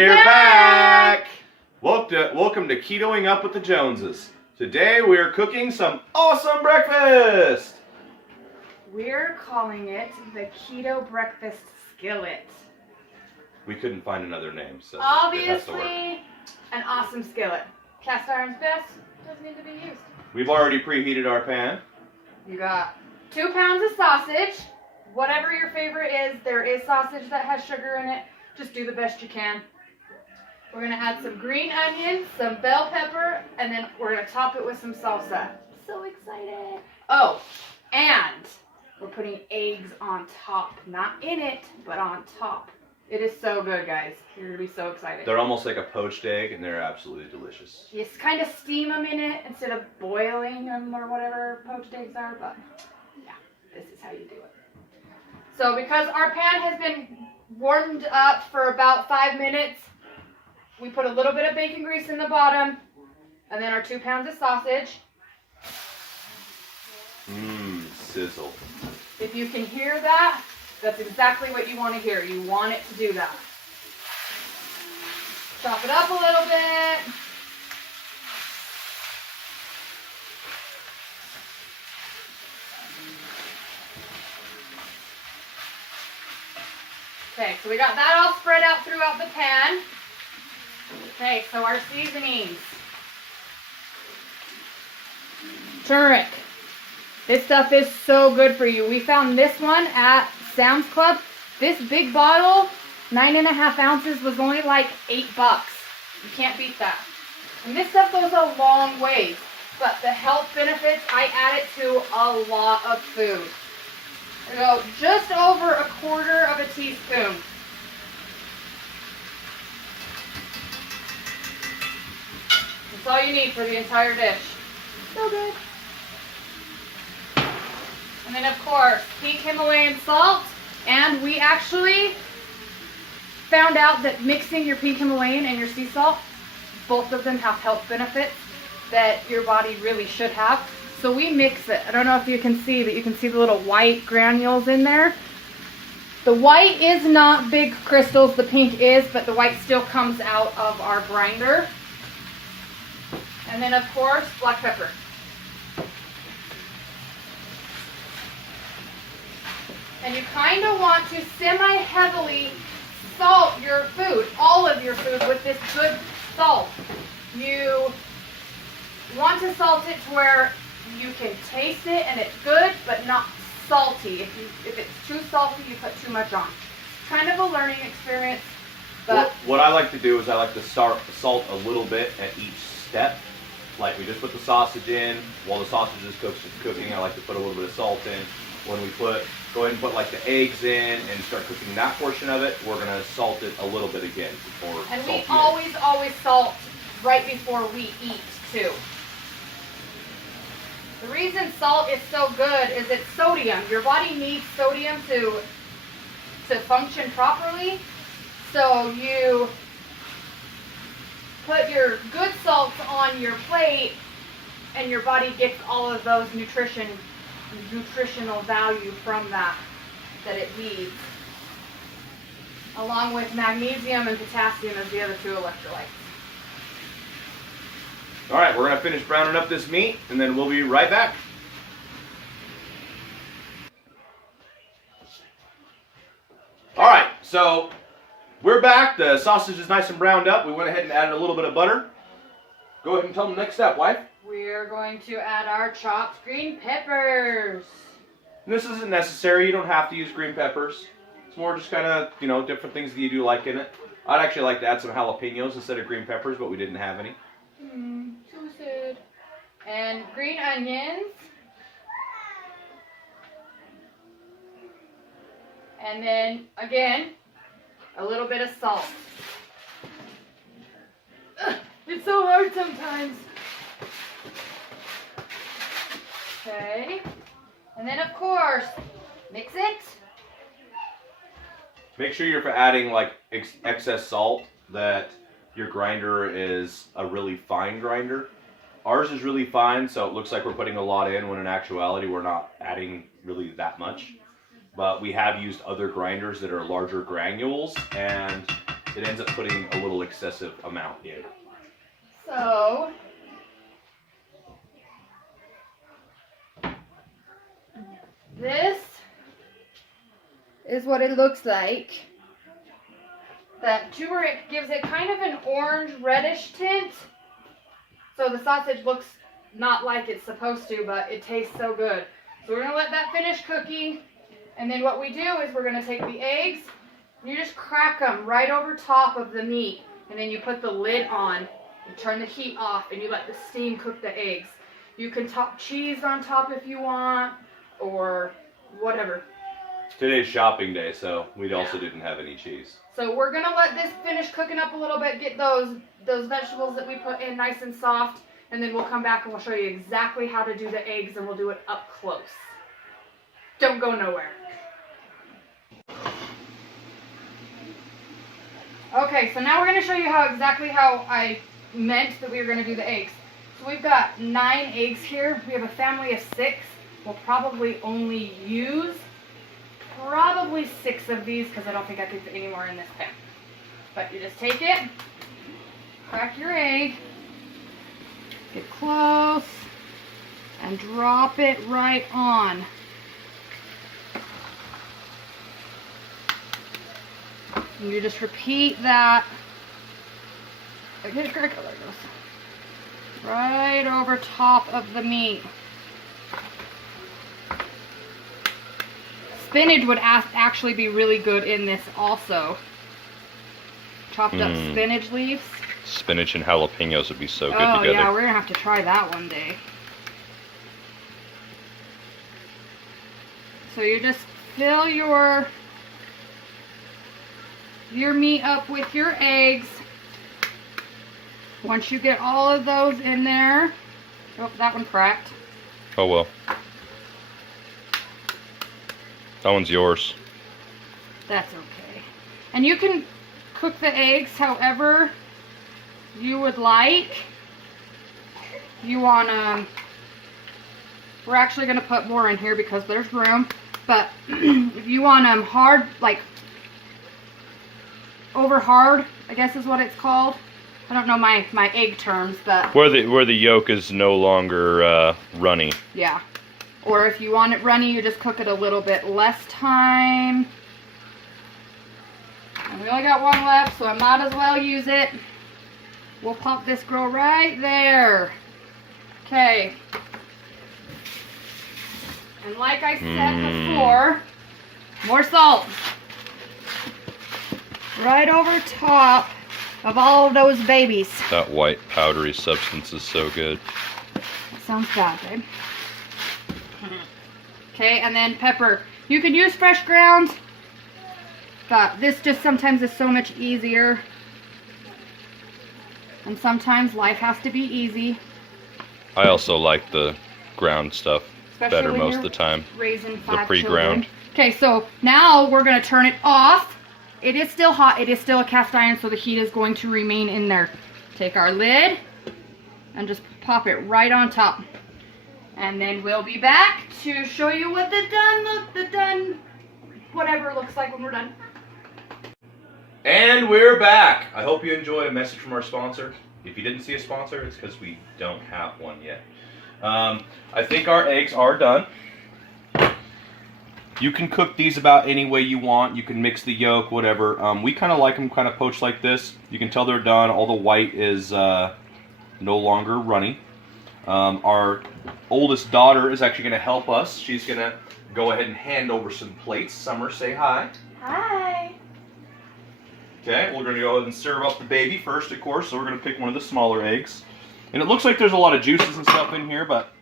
We're back! Welcome to Keto-ing Up with the Joneses. Today we're cooking some awesome breakfast! We're calling it the Keto Breakfast Skillet. We couldn't find another name, so Obviously, an awesome skillet. Cast iron's best, doesn't need to be used. We've already preheated our pan. You got 2 pounds of sausage. Whatever your favorite is, there is sausage that has sugar in it. Just do the best you can. We're going to add some green onions, some bell pepper, and then we're going to top it with some salsa. So excited. Oh, and we're putting eggs on top. Not in it, but on top. It is so good, guys. You're going to be so excited. They're almost like a poached egg, and they're absolutely delicious. You just kind of steam them in it instead of boiling them or whatever poached eggs are, but yeah, this is how you do it. So because our pan has been warmed up for about 5 minutes, we put a little bit of bacon grease in the bottom, and then our 2 pounds of sausage. Sizzle. If you can hear that, that's exactly what you want to hear. You want it to do that. Chop it up a little bit. Okay, so we got that all spread out throughout the pan. Okay, so our seasonings. Turmeric. This stuff is so good for you. We found this one at Sam's Club. This big bottle, 9.5 ounces, was only like $8. You can't beat that. And this stuff goes a long ways. But the health benefits, I add it to a lot of food. I go just over 1/4 teaspoon. That's all you need for the entire dish. So good. And then, of course, pink Himalayan salt. And we actually found out that mixing your pink Himalayan and your sea salt, both of them have health benefits that your body really should have. So we mix it. I don't know if you can see, but you can see the little white granules in there. The white is not big crystals, the pink is, but the white still comes out of our grinder. And then, of course, black pepper. And you kind of want to semi-heavily salt your food, all of your food, with this good salt. You want to salt it to where you can taste it and it's good, but not salty. If it's too salty, you put too much on. Kind of a learning experience. But what I like to do is I like to salt a little bit at each step. Like we just put the sausage in. While the sausage is cooking, I like to put a little bit of salt in. When we go ahead and put like the eggs in and start cooking that portion of it, we're going to salt it a little bit again before and salt we always salt right before we eat too. The reason salt is so good is it's sodium. Your body needs sodium to function properly. So you put your good salts on your plate and your body gets all of those nutritional value from that it needs. Along with magnesium and potassium as the other 2 electrolytes. All right, we're going to finish browning up this meat, and then we'll be right back. All right, so we're back. The sausage is nice and browned up. We went ahead and added a little bit of butter. Go ahead and tell them the next step, wife. We're going to add our chopped green peppers. And this isn't necessary. You don't have to use green peppers. It's more just kind of, different things that you do like in it. I'd actually like to add some jalapenos instead of green peppers, but we didn't have any. Too sad. And green onions. And then, again, a little bit of salt. Ugh, it's so hard sometimes. Okay. And then, of course, mix it. Make sure you're adding like excess salt, that your grinder is a really fine grinder. Ours is really fine, so it looks like we're putting a lot in, when in actuality we're not adding really that much. But we have used other grinders that are larger granules, and it ends up putting a little excessive amount in. So, this is what it looks like. That turmeric gives it kind of an orange reddish tint. So the sausage looks not like it's supposed to, but it tastes so good. So we're gonna let that finish cooking. And then what we do is we're gonna take the eggs, and you just crack them right over top of the meat. And then you put the lid on, you turn the heat off, and you let the steam cook the eggs. You can top cheese on top if you want, or whatever. Today's shopping day, so we also didn't have any cheese. So we're gonna let this finish cooking up a little bit, get those vegetables that we put in nice and soft, and then we'll come back and we'll show you exactly how to do the eggs, and we'll do it up close. Don't go nowhere. Okay, so now we're gonna show you exactly how I meant that we were gonna do the eggs. So we've got 9 eggs here. We have a family of 6. We'll probably only use 6 of these because I don't think I could fit any more in this pan. But you just take it, crack your egg, get close, and drop it right on. And you just repeat that. Okay, there it goes. Right over top of the meat. Spinach would actually be really good in this also. Chopped up spinach leaves. Spinach and jalapenos would be so good together. Oh yeah, we're gonna have to try that one day. So you just fill your meat up with your eggs. Once you get all of those in there, oh, that one cracked. Oh well. That one's yours. That's okay. And you can cook the eggs however you would like. You want we're actually going to put more in here because there's room. But if you want them hard, like over hard, I guess is what it's called. I don't know my egg terms, but where the yolk is no longer runny. Yeah. Or if you want it runny, you just cook it a little bit less time. And we only got one left, so I might as well use it. We'll pop this girl right there. Okay. And like I said before, more salt. Right over top of all of those babies. That white powdery substance is so good. Sounds bad, babe. Okay, and then pepper. You can use fresh ground, but this just sometimes is so much easier. And sometimes life has to be easy. I also like the ground stuff Especially better when most you're of the time. Raising 5 The pre-ground. children. Okay, so now we're going to turn it off. It is still hot. It is still a cast iron, so the heat is going to remain in there. Take our lid and just pop it right on top. And then we'll be back to show you what the done whatever looks like when we're done. And we're back. I hope you enjoyed a message from our sponsor. If you didn't see a sponsor, it's because we don't have one yet. I think our eggs are done. You can cook these about any way you want. You can mix the yolk, whatever. We kind of like them kind of poached like this. You can tell they're done. All the white is no longer runny. Our oldest daughter is actually going to help us. She's going to go ahead and hand over some plates. Summer, say hi. Hi. Okay, we're going to go ahead and serve up the baby first, of course. So we're going to pick one of the smaller eggs. And it looks like there's a lot of juices and stuff in here, but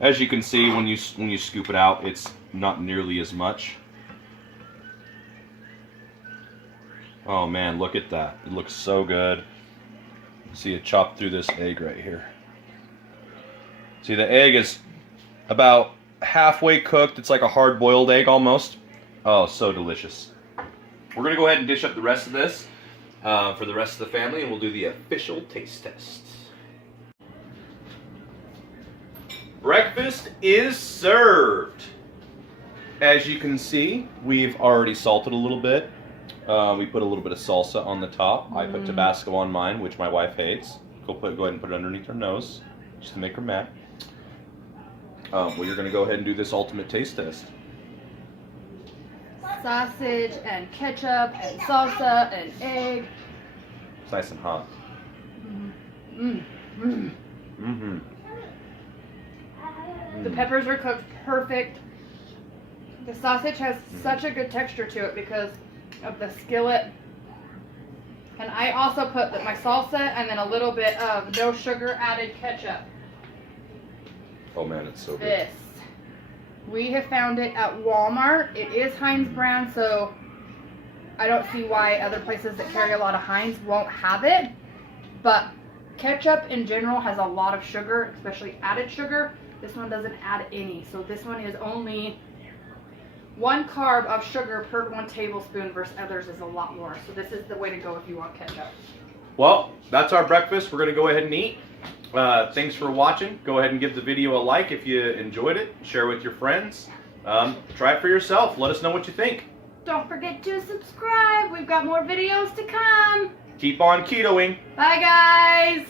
as you can see, when you scoop it out, it's not nearly as much. Oh man, look at that. It looks so good. See it chopped through this egg right here. See, the egg is about halfway cooked. It's like a hard-boiled egg almost. Oh, so delicious. We're going to go ahead and dish up the rest of this for the rest of the family, and we'll do the official taste test. Breakfast is served. As you can see, we've already salted a little bit. We put a little bit of salsa on the top. I put Tabasco on mine, which my wife hates. Go ahead and put it underneath her nose, just to make her mad. Well, you're going to go ahead and do this ultimate taste test. Sausage and ketchup and salsa and egg. It's nice and hot. The peppers are cooked perfect. The sausage has such a good texture to it because of the skillet. And I also put my salsa and then a little bit of no sugar added ketchup. Oh man, it's so good. This. We have found it at Walmart. It is Heinz brand, so I don't see why other places that carry a lot of Heinz won't have it. But ketchup in general has a lot of sugar, especially added sugar. This one doesn't add any. So this one is only 1 carb of sugar per 1 tablespoon versus others is a lot more. So this is the way to go if you want ketchup. Well, that's our breakfast. We're going to go ahead and eat. Thanks for watching. Go ahead and give the video a like if you enjoyed it. Share with your friends. Try it for yourself. Let us know what you think. Don't forget to subscribe. We've got more videos to come. Keep on ketoing. Bye, guys.